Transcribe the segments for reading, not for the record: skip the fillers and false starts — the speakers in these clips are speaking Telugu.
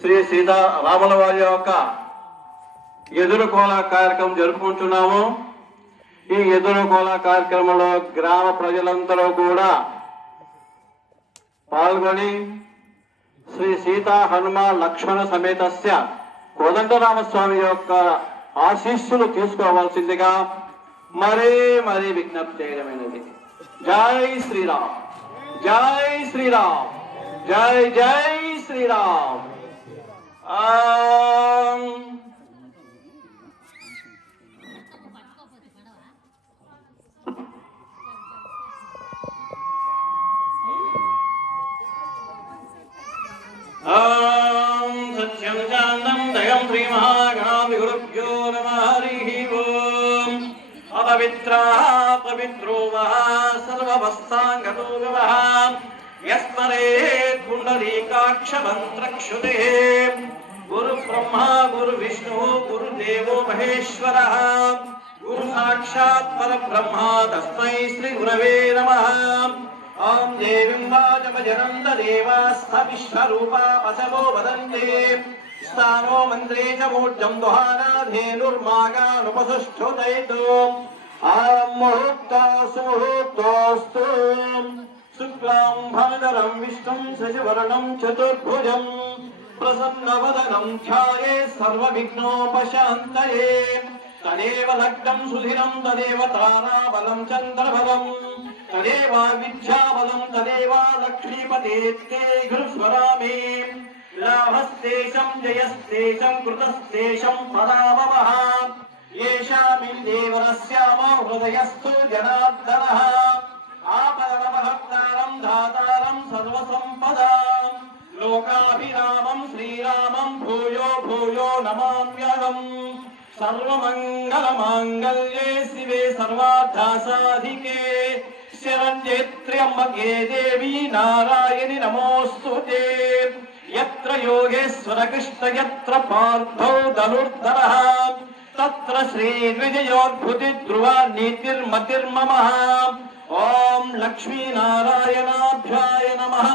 శ్రీ సీతారాముల వారి యొక్క ఎదురుకోల కార్యక్రమం జరుపుకుంటున్నాము. ఈ ఎదురుకోల కార్యక్రమంలో గ్రామ ప్రజలందరూ కూడా పాల్గొని శ్రీ సీతా హనుమ లక్ష్మణ సమేతస్య కోదండరామస్వామి యొక్క ఆశీస్సులు తీసుకోవాల్సిందిగా మరీ మరీ విజ్ఞప్తి చేయడమైనది. జై శ్రీరామ్, జై శ్రీరామ్, జై జై శ్రీరామ్. సత్యం శాంతం దయం శ్రీ మహాగణాధి గురుభ్యో నమః. హరిః ఓం. అపవిత్రాః పవిత్రో వః సర్వవస్థాంగతో గవః యస్మరేత్ పుండరీకాక్ష మంత్రక్షుతేః. గురు బ్రహ్మా గురు విష్ణు గురుదేవో మహేశ్వరః. గురు సాక్షాత్ పరబ్రహ్మ తస్మై శ్రీ గురవే నమః. ఓం దేవీం వాచమజనంద దేవాస్థ విశ్వరూపా పశవో వదంతే. స్థానో మంత్రే చ మూర్జం దుహానాధేనుర్మాగానుపసుష్ఠుతైతో. ఆం ముహూర్తోస్తు ముహూర్తోస్తు. శుక్లాం భరధరం విష్ణుం శశివర్ణం చతుర్భుజం ప్రసన్నవదనం ధ్యాయేత్ సర్వవిఘ్నోపశాంతయే. తదేవ లగ్నం సుధిరం తదేవ తారాబలం చంద్రబలం తదేవ విద్యాబలం తదేవ లక్ష్మీపతేత్తే గురుస్వరామే. లాభస్తేషం జయస్తేషం కృతస్తేషం పదామవః. ఏషామిందేవరస్యామో హృదయస్థో జనార్దనః. ఆపదమహత్తారం దాతారం సర్వసంపదాం లోకాభిరామం శ్రీరామం భూయో భూయో నమామ్యహం. సర్వమంగళమాంగళ్యే శివే సర్వార్థసాధికే శరణ్యే త్ర్యంబకే దేవి నారాయణి నమోస్తుతే. యత్ర యోగేశ్వర కృష్ణ యత్ర పార్థో ధనుర్ధరః తత్ర శ్రీర్విజయోద్భుతి ధ్రువ నీతిర్మతిర్మమః. ఓం లక్ష్మీనారాయణాభ్యాయ నమః.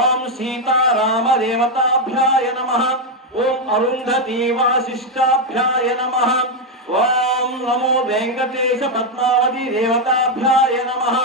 ఓం సీతారామదేవతాభ్యాయ నమః. ఓం అరుంధతీ వాసిష్ఠాభ్యాయ నమః. ఓం నమో వెంకటేశ పద్మావతి దేవతాభ్యాయ నమః.